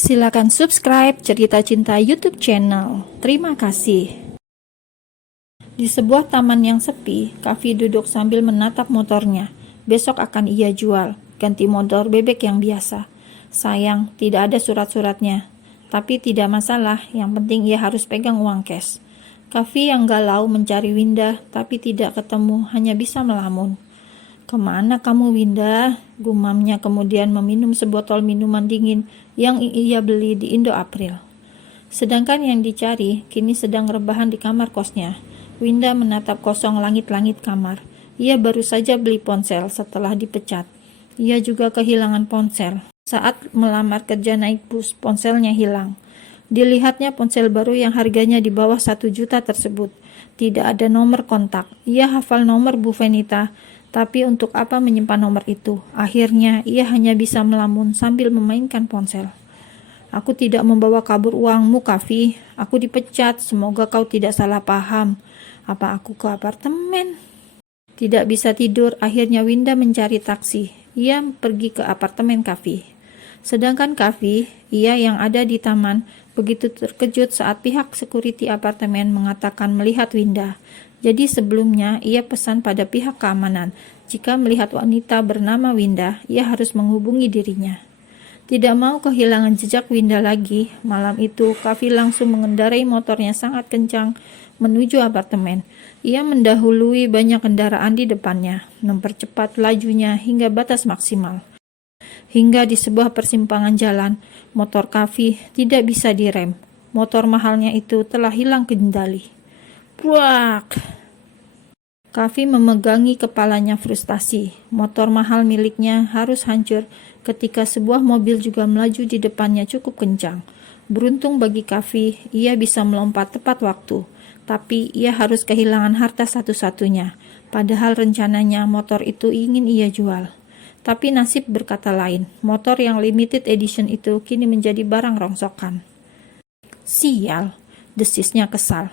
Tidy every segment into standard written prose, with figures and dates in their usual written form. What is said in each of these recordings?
Silakan subscribe Cerita Cinta YouTube channel. Terima kasih. Di sebuah taman yang sepi, Kavi duduk sambil menatap motornya. Besok akan ia jual, ganti motor bebek yang biasa. Sayang, tidak ada surat-suratnya. Tapi tidak masalah, yang penting ia harus pegang uang cash. Kavi yang galau mencari Winda, tapi tidak ketemu, hanya bisa melamun. "Kemana kamu, Winda?" gumamnya kemudian meminum sebotol minuman dingin yang ia beli di Indo April. Sedangkan yang dicari kini sedang rebahan di kamar kosnya. Winda menatap kosong langit-langit kamar. Ia baru saja beli ponsel setelah dipecat. Ia juga kehilangan ponsel. Saat melamar kerja naik bus, ponselnya hilang. Dilihatnya ponsel baru yang harganya di bawah 1 juta tersebut. Tidak ada nomor kontak. Ia hafal nomor Bu Venita, tapi untuk apa menyimpan nomor itu? Akhirnya ia hanya bisa melamun sambil memainkan ponsel. "Aku tidak membawa kabur uangmu, Kavi. Aku dipecat. Semoga kau tidak salah paham. Apa aku ke apartemen?" Tidak bisa tidur, akhirnya Winda mencari taksi. Ia pergi ke apartemen Kavi. Sedangkan Kavi, ia yang ada di taman, begitu terkejut saat pihak security apartemen mengatakan melihat Winda. Jadi sebelumnya ia pesan pada pihak keamanan, jika melihat wanita bernama Winda, ia harus menghubungi dirinya. Tidak mau kehilangan jejak Winda lagi, malam itu Kavi langsung mengendarai motornya sangat kencang menuju apartemen. Ia mendahului banyak kendaraan di depannya, mempercepat lajunya hingga batas maksimal. Hingga di sebuah persimpangan jalan, motor Kavi tidak bisa direm. Motor mahalnya itu telah hilang kendali. Buak! Kavi memegangi kepalanya frustasi. Motor mahal miliknya harus hancur ketika sebuah mobil juga melaju di depannya cukup kencang. Beruntung bagi Kavi, ia bisa melompat tepat waktu. Tapi ia harus kehilangan harta satu-satunya. Padahal rencananya motor itu ingin ia jual. Tapi nasib berkata lain. Motor yang limited edition itu kini menjadi barang rongsokan. "Sial," desisnya kesal.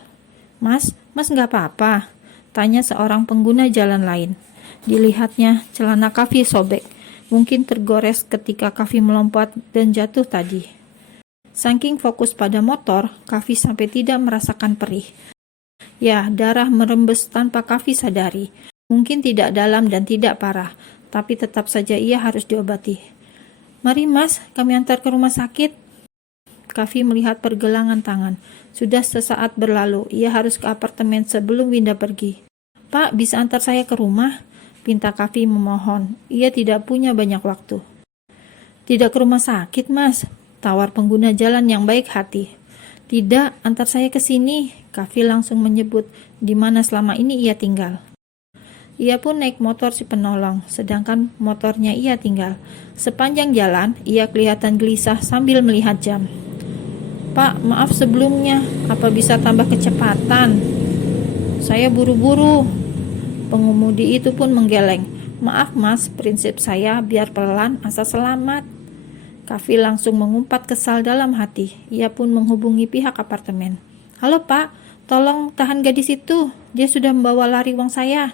Mas nggak apa-apa?" tanya seorang pengguna jalan lain. Dilihatnya celana Kavi sobek, mungkin tergores ketika Kavi melompat dan jatuh tadi. Saking fokus pada motor, Kavi sampai tidak merasakan perih. Ya, darah merembes tanpa Kavi sadari. Mungkin tidak dalam dan tidak parah, tapi tetap saja ia harus diobati. "Mari mas, kami antar ke rumah sakit." Kavi melihat pergelangan tangan. Sudah sesaat berlalu, ia harus ke apartemen sebelum Winda pergi. "Pak, bisa antar saya ke rumah?" pinta Kavi memohon. Ia tidak punya banyak waktu. "Tidak ke rumah sakit, mas," tawar pengguna jalan yang baik hati. "Tidak, antar saya ke sini." Kavi langsung menyebut di mana selama ini ia tinggal. Ia pun naik motor si penolong, sedangkan motornya ia tinggal. Sepanjang jalan, ia kelihatan gelisah sambil melihat jam. "Pak, maaf sebelumnya, apa bisa tambah kecepatan? Saya buru-buru." Pengemudi itu pun menggeleng. "Maaf mas, prinsip saya biar pelan asal selamat." Kavi langsung mengumpat kesal dalam hati. Ia pun menghubungi pihak apartemen. "Halo pak, tolong tahan gadis itu. Dia sudah membawa lari uang saya."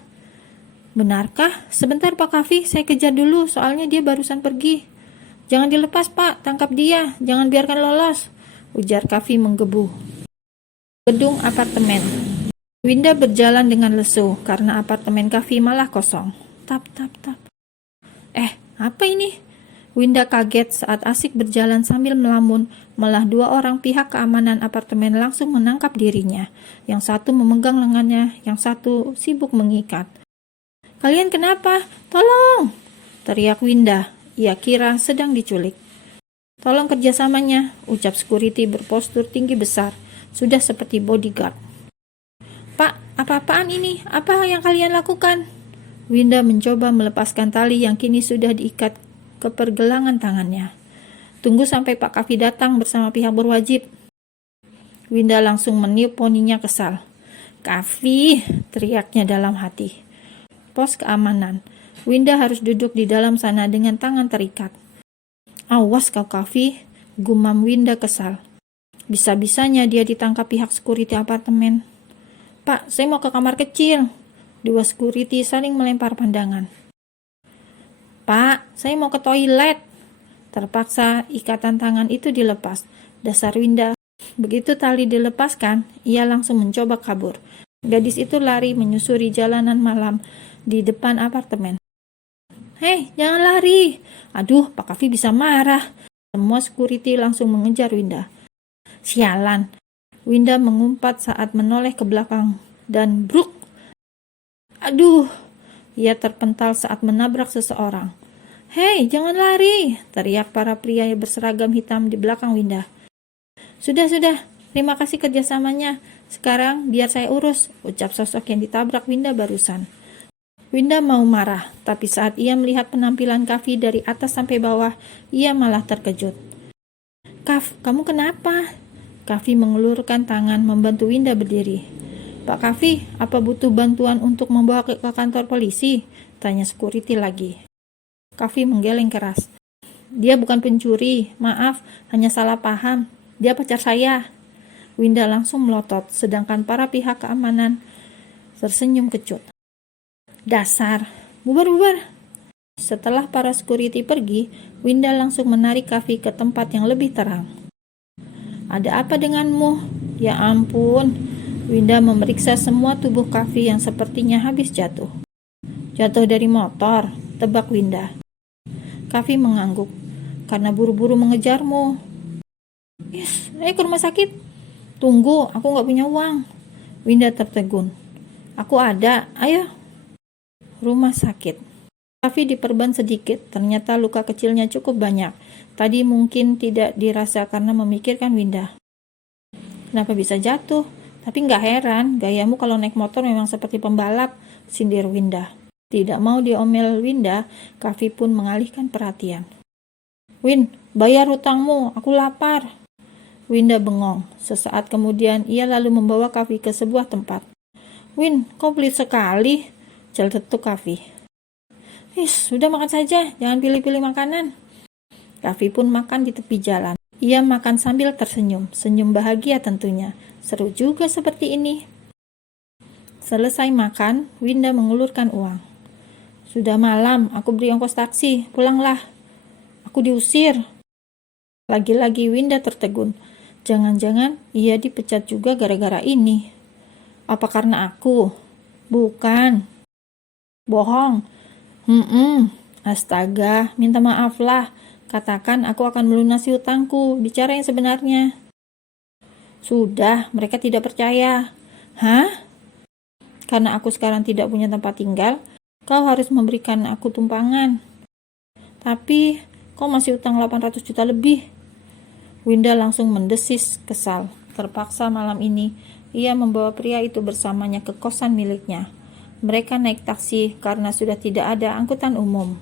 "Benarkah? Sebentar Pak Kavi, saya kejar dulu, soalnya dia barusan pergi." "Jangan dilepas Pak, tangkap dia, jangan biarkan lolos," ujar Kavi menggebu. Gedung apartemen. Winda berjalan dengan lesu, karena apartemen Kavi malah kosong. Tap, tap, tap. Apa ini? Winda kaget saat asik berjalan sambil melamun, malah 2 orang pihak keamanan apartemen langsung menangkap dirinya. Yang satu memegang lengannya, yang satu sibuk mengikat. "Kalian kenapa? Tolong!" teriak Winda. Ia kira sedang diculik. "Tolong kerjasamanya," ucap security berpostur tinggi besar, sudah seperti bodyguard. "Pak, apa-apaan ini? Apa yang kalian lakukan?" Winda mencoba melepaskan tali yang kini sudah diikat ke pergelangan tangannya. "Tunggu sampai Pak Kavi datang bersama pihak berwajib." Winda langsung meniup poninya kesal. "Kavi!" teriaknya dalam hati. Pos keamanan. Winda harus duduk di dalam sana dengan tangan terikat. "Awas kau Kavi," gumam Winda kesal. Bisa-bisanya dia ditangkap pihak security apartemen. "Pak, saya mau ke kamar kecil." 2 security saling melempar pandangan. "Pak, saya mau ke toilet." Terpaksa ikatan tangan itu dilepas. Dasar Winda. Begitu tali dilepaskan, ia langsung mencoba kabur. Gadis itu lari menyusuri jalanan malam di depan apartemen. "Hei, jangan lari!" Aduh, Pak Kavi bisa marah. Semua security langsung mengejar Winda. Sialan. Winda mengumpat saat menoleh ke belakang dan bruk. Aduh, ia terpental saat menabrak seseorang. "Hei, jangan lari!" teriak para pria berseragam hitam di belakang Winda. Sudah, terima kasih kerjasamanya. Sekarang biar saya urus, ucap sosok yang ditabrak Winda barusan. Winda mau marah, tapi saat ia melihat penampilan Kavi dari atas sampai bawah, ia malah terkejut. "Kav, kamu kenapa?" Kavi mengulurkan tangan membantu Winda berdiri. "Pak Kavi, apa butuh bantuan untuk membawa ke kantor polisi?" tanya security lagi. Kavi menggeleng keras. "Dia bukan pencuri, maaf, hanya salah paham. Dia pacar saya." Winda langsung melotot, sedangkan para pihak keamanan tersenyum kecut. "Dasar, bubar." Setelah para security pergi, Winda langsung menarik Kavi ke tempat yang lebih terang. "Ada apa denganmu?" "Ya ampun." Winda memeriksa semua tubuh Kavi yang sepertinya habis jatuh. "Jatuh dari motor," tebak Winda. Kavi mengangguk. "Karena buru-buru mengejarmu." "Ayo ke rumah sakit." "Tunggu, aku nggak punya uang." Winda tertegun. "Aku ada, ayo." Rumah sakit. Kavi diperban sedikit, ternyata luka kecilnya cukup banyak. Tadi mungkin tidak dirasa karena memikirkan Winda. "Kenapa bisa jatuh? Tapi nggak heran, gayamu kalau naik motor memang seperti pembalap," sindir Winda. Tidak mau diomel Winda, Kavi pun mengalihkan perhatian. "Win, bayar hutangmu, aku lapar." Winda bengong. Sesaat kemudian ia lalu membawa Kavi ke sebuah tempat. "Win, kau pelit sekali," celetuk Kavi. Sudah makan saja, jangan pilih-pilih makanan." Kavi pun makan di tepi jalan. Ia makan sambil tersenyum, senyum bahagia tentunya. Seru juga seperti ini. Selesai makan, Winda mengulurkan uang. "Sudah malam, aku beri ongkos taksi, pulanglah." "Aku diusir." Lagi-lagi Winda tertegun. Jangan-jangan ia dipecat juga gara-gara ini. "Apa karena aku?" "Bukan." "Bohong." Astaga, minta maaf lah. Katakan aku akan melunasi hutangku. Bicara yang sebenarnya." "Sudah, mereka tidak percaya." "Hah? Karena aku sekarang tidak punya tempat tinggal, kau harus memberikan aku tumpangan." "Tapi kau masih utang 800 juta lebih." Winda langsung mendesis kesal. Terpaksa malam ini ia membawa pria itu bersamanya ke kosan miliknya. Mereka naik taksi karena sudah tidak ada angkutan umum.